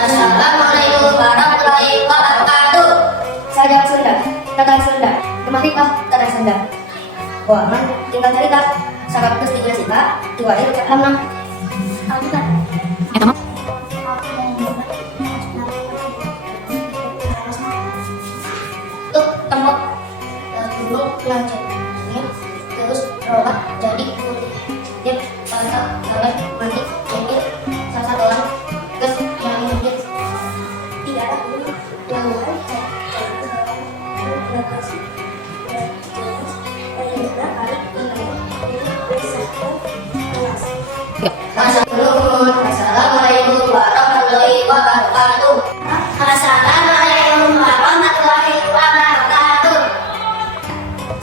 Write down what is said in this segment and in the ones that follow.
Assalamualaikum warahmatullahi wabarakatuh. Sajak Sunda, Tatar Sunda, Kemahripa, Tatar Sunda. Waman, tinggal cerita. Sangat terus tiga cita, dua hari ucap lamang. Alhamdulillah. Tuk tembok, dulu lanjut. Terus robat jadi putih. Dia pantat, tangan, mandi, jengkir, sasa doang. Terus yang mungkin tidak ada dulu lawan Assalamualaikum warahmatullahi wabarakatuh. Assalamualaikum warahmatullahi wabarakatuh.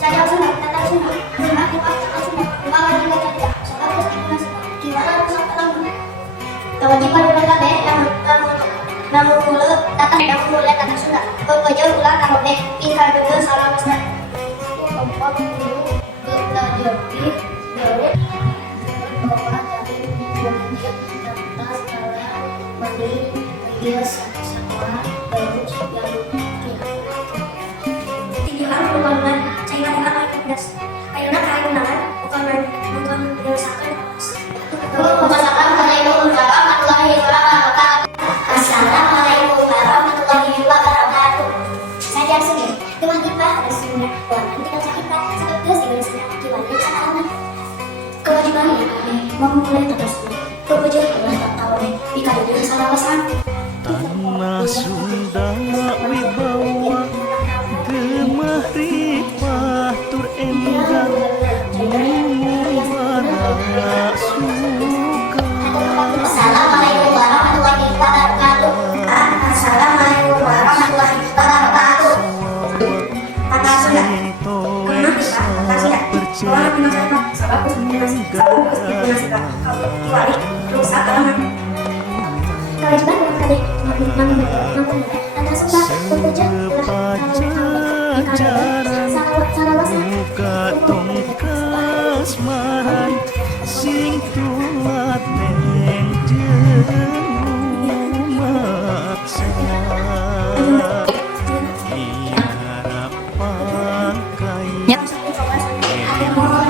Saya Sunda, Tatar Sunda, Kemahripa, Tatar Sunda, Kemahripa juga tidak. Sebab terus gimana pesan kewajiban ulang namun mulut Tatar yang mulai Tatar Sunda. Pepejauh ulang namun pihak dulu salam Ustaz. Kompak dulu kita jadi dari bawah dari bukit atas kalian mandi dia sama terus yang tiduran bukan saya akan pedas ayo nak ayo nak bukan berdasarkan Assalamualaikum warahmatullahi wabarakatuh. Assalamualaikum warahmatullahi wabarakatuh. Saya Sunda, Kemahripa, Tatar Sunda. Waman tinggal cerita. Sangat terus tiga cita, gimana sekarang? Kewajiban memulai Tatar Sunda. Pepejauh ulang tahun pihak dulu salam Ustaz. Tanah Sunda wibawa Kemahripa tur enggang mengubah suka. Assalamualaikum warahmatullahi wabarakatuh. Assalamualaikum warahmatullahi wabarakatuh. Tatar Sunda, Kemahripa, Tatar Sunda. Orang pindah sabab diwali rusak alam. Kewajiban kali namun Tatar Sunda pepejauh muka tongkas maran sing tuat neng jemaksa harapan kaya.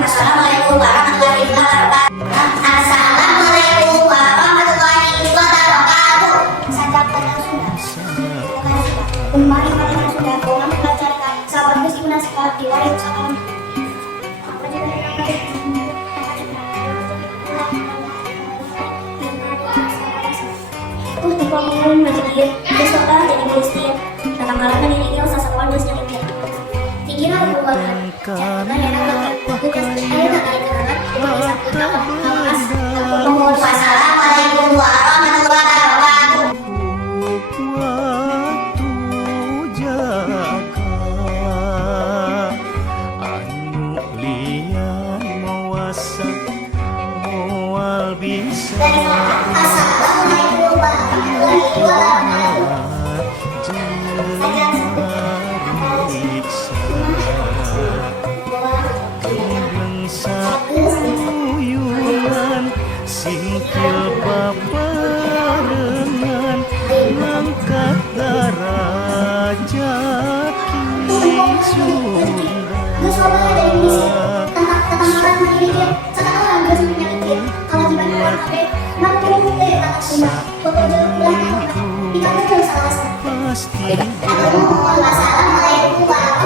Assalamualaikum warahmatullahi wabarakatuh. Assalamualaikum warahmatullahi wabarakatuh. Sajak Tatar Sunda. Kembali pada sudah orang belajarkan sahabat muslimah sekolah di waris sekolah. Pengumuman majlis besok jadi muslim dalam kalangan ini dia usah satuan biasanya dia tinggi lah bukan jangan ya Assalamualaikum warahmatullahi wabarakatuh. Waktu jaga anu lian mawasa moal bisa. Assalamualaikum warahmatullahi wabarakatuh. Jeriksa sayuyunan singkil paparengan langkah darajat pasti Wassalamualaikum warahmatullahi